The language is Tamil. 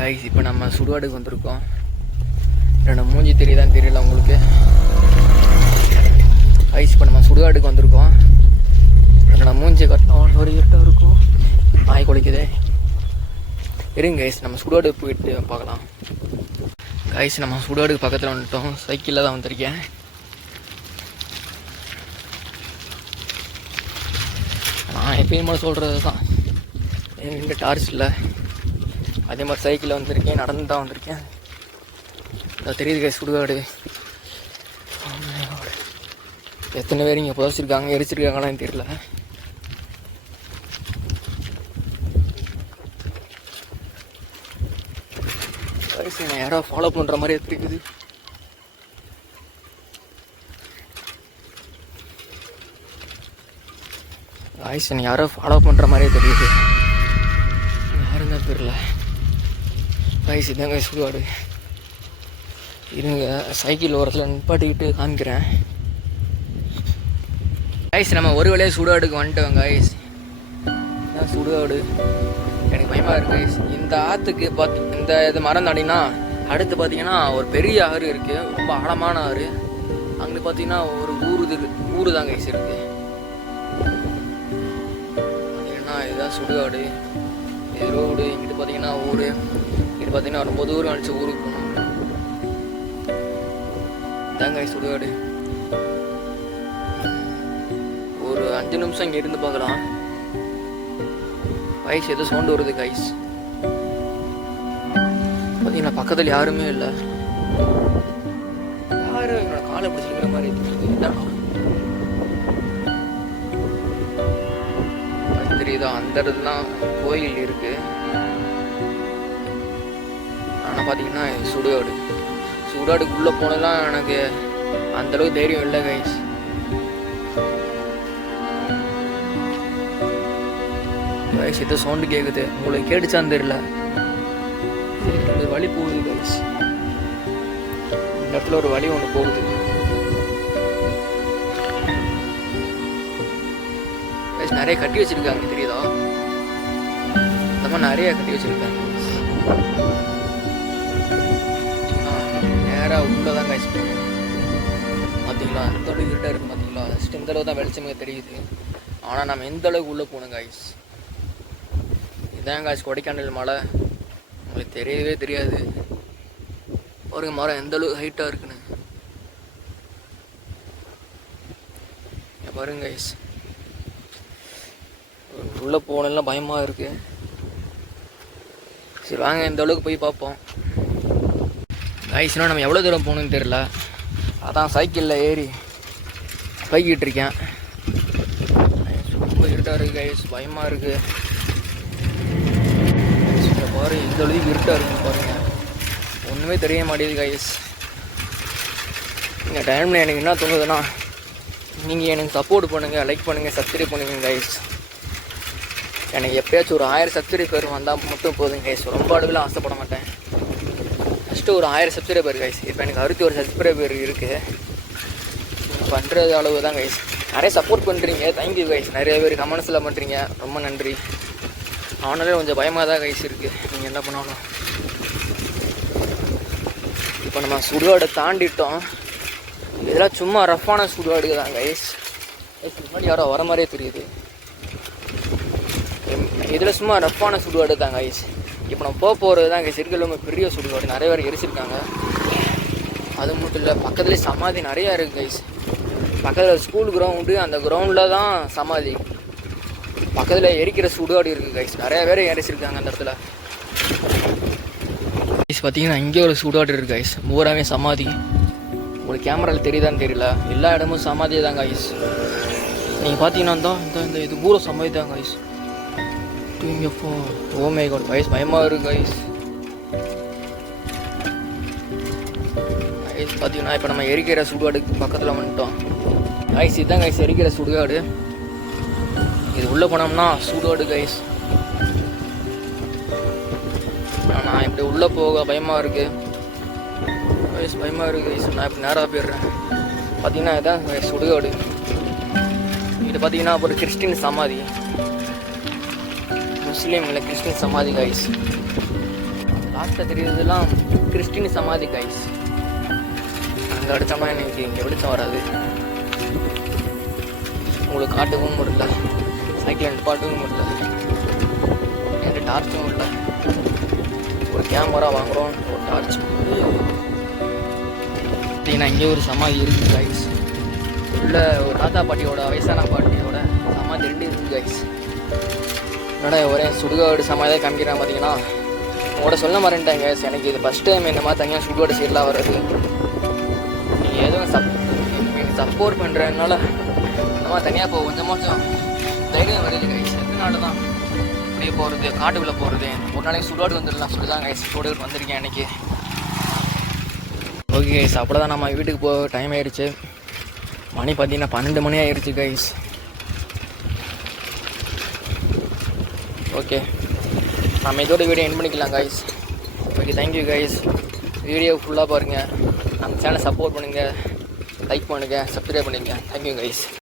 கைஸ் இப்போ நம்ம சுடுகாடுக்கு வந்திருக்கோம். என்னோட மூஞ்சி தெரியுதான்னு தெரியல உங்களுக்கு. கைஸ் இப்போ நம்ம சுடுகாடுக்கு வந்திருக்கோம். என்னோட மூஞ்சி கட்டணும் ஒரு இருட்டாக இருக்கும். நாய் குலைக்குதே. இருங்க கைஸ், நம்ம சுடுகாடு போயிட்டு பார்க்கலாம். கைஸ் நம்ம சுடுகாடுக்கு பக்கத்தில் வந்துட்டோம். சைக்கிளில் தான் வந்திருக்கேன். நான் எப்பயுமே சொல்கிறது தான், என்கிட்ட டார்ச் இல்லை. அதே மாதிரி சைக்கிளில் வந்திருக்கேன், நடந்து தான் வந்திருக்கேன். இதை தெரியுது கைஸ் சுடுகாடு. எத்தனை பேர் இங்கே புதைச்சிருக்காங்க எரிச்சிருக்காங்கன்னு தெரியல. கைஸ் நான் யாரோ ஃபாலோ பண்ணுற மாதிரியே தெரியுது. கைஸ் என்னை யாரோ ஃபாலோ பண்ணுற மாதிரியே தெரியுது. யாருன்னு தான் தெரியல. கைஸ் இதாங்க சுடுகாடு. இருங்க சைக்கிள் ஓரத்தில் நிப்பாட்டிக்கிட்டு காமிக்கிறேன். கைஸ் நம்ம ஒரு வேளையே சுடுகாடுக்கு வந்துட்டோம். கைஸ் இதான் சுடுகாடு. எனக்கு பயமாக இருக்குது கைஸ். இந்த ஆற்றுக்கு இது மரம் தாண்டினா அடுத்து பார்த்தீங்கன்னா ஒரு பெரிய ஆறு இருக்குது, ரொம்ப ஆழமான ஆறு. அங்கே பார்த்தீங்கன்னா ஒரு ஊர் தான் கைஸ் இருக்குது. பார்த்தீங்கன்னா இதுதான் சுடுகாடு. இது ரோடு. இங்கிட்டு பார்த்தீங்கன்னா ஊர். இங்கிட்டு பார்த்தீங்கன்னா ரொம்ப தூரம் அடிச்சு ஊருக்கு போகணும். இதான் கைஸ் சுடுகாடு. ஒரு 5 நிமிஷம் இங்கே இருந்து பார்க்கலாம். கைஸ் ஏதோ சவுண்டு வருது கைஸ். பார்த்தீங்கன்னா பக்கத்தில் யாருமே இல்லை. யாரும் என்னோட காலை பிடிச்சிருக்கிற மாதிரி தெரியுதா? அந்த இடத்துலாம் கோயில் இருக்கு. ஆனால் பார்த்தீங்கன்னா சுடுகாடுக்குள்ளே போனதெல்லாம் எனக்கு அந்தளவுக்கு தைரியம் இல்லை கைஸ். கைஸ் ஏதோ சவுண்டு கேட்குது, உங்களுக்கு கேட்டுச்சான்னு தெரியல. ஒரு வழி போகுது கைஸ். இந்த இடத்துல ஒரு வழி ஒன்று போகுது கைஸ். நிறைய கட்டி வச்சிருக்காங்க தெரியுதா? இந்த மாதிரி நிறைய கட்டி வச்சிருக்காங்க. நேராக உள்ளதான் கைஸ் போகணும். பார்த்தீங்களா எந்த அளவுக்கு இருட்டாக இருக்குது பார்த்தீங்களா? ஜஸ்ட் இந்த அளவு தான் வெளிச்சமே தெரியுது. ஆனால் நம்ம எந்த அளவுக்கு உள்ளே போகணும் கைஸ். இதான் கைஸ் கொடைக்கானல் மலை. உங்களுக்கு தெரியவே தெரியாது. ஒரு மரம் எந்த அளவுக்கு ஹைட்டாக இருக்குன்னு பாருங்க கைஸ். உள்ளே போகணும்லாம் பயமாக இருக்கு. சரி வாங்க இந்த அளவுக்கு போய் பார்ப்போம். கைஸ்னால் நம்ம எவ்வளோ தூரம் போகணுன்னு தெரில. அதான் சைக்கிளில் ஏறி போய்கிட்டு இருக்கேன். ரொம்ப இருட்டாக இருக்குது கைஸ், பயமாக இருக்குது. பாரு இந்த அளவுக்கு இருட்டாக இருக்குன்னு பாருங்கள். ஒன்றுமே தெரிய மாட்டேங்குது கைஸ். இந்த டைமில் எனக்கு என்ன தோணுதுன்னா, நீங்கள் எனக்கு சப்போர்ட் பண்ணுங்கள், லைக் பண்ணுங்கள், சப்ஸ்கிரைப் பண்ணுங்கள் கைஸ். எனக்கு எப்போயாச்சும் ஒரு 1000 சப்ஸ்கிரைபர் வந்தால் மட்டும் போதும் கைஸ். ரொம்ப அளவில் ஆசைப்பட மாட்டேன். ஃபஸ்ட்டு ஒரு 1000 சப்ஸ்கிரைபர் கைஸ். இப்போ எனக்கு 61 சப்ஸ்கிரைபர் இருக்குது. பண்ணுறது அளவு தான் கைஸ். நிறைய சப்போர்ட் பண்ணுறீங்க, தேங்க்யூ கைஸ். நிறைய பேர் கமெண்ட்ஸில் பண்ணுறீங்க, ரொம்ப நன்றி. அவனாலே கொஞ்சம் பயமாக தான் கைஸ் இருக்குது. நீங்கள் என்ன பண்ணாலும். இப்போ நம்ம சுடுகாடை தாண்டிட்டோம். இதெல்லாம் சும்மா ரஃப்பான சுடுகாடு தான் கைஸ். முன்னாடி யாரோ வர மாதிரியே தெரியுது. இதில் சும்மா ரஃப்பான சுடுகாடு தான் கைஸ். இப்போ நம்ம போகிறது தான் கைஸ் இருக்கிற பெரிய சுடுகாடு. நிறைய பேர் எரிச்சிருக்காங்க. அது மட்டும் இல்லை, பக்கத்துலேயே சமாதி நிறையா இருக்குது கைஸ். பக்கத்தில் ஸ்கூல் கிரவுண்டு, அந்த கிரவுண்டில் தான் சமாதி. பக்கத்தில் எரிக்கிற சுடுகாடு இருக்குது கைஸ். நிறையா பேர் எரிச்சிருக்காங்க அந்த இடத்துல கைஸ். பார்த்தீங்கன்னா இங்கே ஒரு சுடுகாடு இருக்குது கைஸ். பூராமே சமாதி. உங்களுக்கு கேமராவில் தெரியுதான்னு தெரியல, எல்லா இடமும் சமாதியே தான் கைஸ். நீங்கள் பார்த்தீங்கன்னா தான் இந்த இது பூரா சமாதி தான் guys. Oh my God guys, பயமாக இருக்குது கைஸ். கைஸ் பார்த்தீங்கன்னா இப்போ நம்ம எரிக்கிற சுடுகாடுக்கு பக்கத்தில் வந்துட்டோம் கைஸ். இதுதான் கைஸ் எரிக்கிற சுடுகாடு. இது உள்ளே போனோம்னா சுடுகாடு கைஸ். நான் இப்படி உள்ளே போக பயமாக இருக்குது கைஸ், பயமாக இருக்குது கைஸ். நான் இப்படி நேராக போயிடுறேன். பார்த்தீங்கன்னா இதுதான் கைஸ் சுடுகாடு. இது பார்த்தீங்கன்னா ஒரு கிறிஸ்டின் சமாதி. முஸ்லீம் இல்லை கிறிஸ்டின் சமாதி கைஸ். லாஸ்ட்டாக தெரியுறதுலாம் கிறிஸ்டின் சமாதி கைஸ். அங்கே அடித்தோம்னா எனக்கு இங்கே வெளிச்சம் வராது, உங்களுக்கு காட்டவும் முடியல, சைக்கிள் நிப்பாட்டவும் முடியல, என்கிட்ட டார்ச்சும் இல்லை. ஒரு கேமரா வாங்குகிறோம், ஒரு டார்ச். அப்படின்னா இங்கே ஒரு சமாதி இருக்குது கைஸ். உள்ள ஒரு தாத்தா பாட்டியோட, வயசான பாட்டியோட சமாதி 2 இருக்குது கைஸ். என்னடா ஒரே சுடுகாடு சமாதியாக காமிக்கிறான் பார்த்தீங்கன்னா. உங்களோட சொல்ல மாட்டேன்ட்டேன் கைஸ், எனக்கு இது ஃபஸ்ட் டைம் இந்த மாதிரி தனியாக சுடுகாடு சீரெலாம் வர்றது. நீங்கள் எதுவும் எனக்கு சப்போர்ட் பண்ணுறதுனால இந்த மாதிரி தனியாக போக கொஞ்சமாச்சும் தைரியம் வருது கைஸ். எதனால தான் இப்படியே போகிறது, காட்டுக்குள்ளே போகிறது. ஒரு நாளைக்கு சுடுகாடு வந்துடலாம் சொல்லி தான் கைஸ் சுடுகாடு வந்திருக்கேன் அன்றைக்கி. ஓகே கைஸ், அப்போ தான் நம்ம வீட்டுக்கு போக டைம் ஆகிடுச்சு. மணி பார்த்தீங்கன்னா 12 மணி ஆகிடுச்சு கைஸ். ஓகே, நம்ம இதோட வீடியோ எண்ட் பண்ணிக்கலாம் guys. Okay, thank you guys. Video ஃபுல்லாக பாருங்கள், நம்ம சேனலை சப்போர்ட் பண்ணுங்கள், லைக் பண்ணுங்கள், சப்ஸ்கிரைப் பண்ணுங்கள். Thank you guys.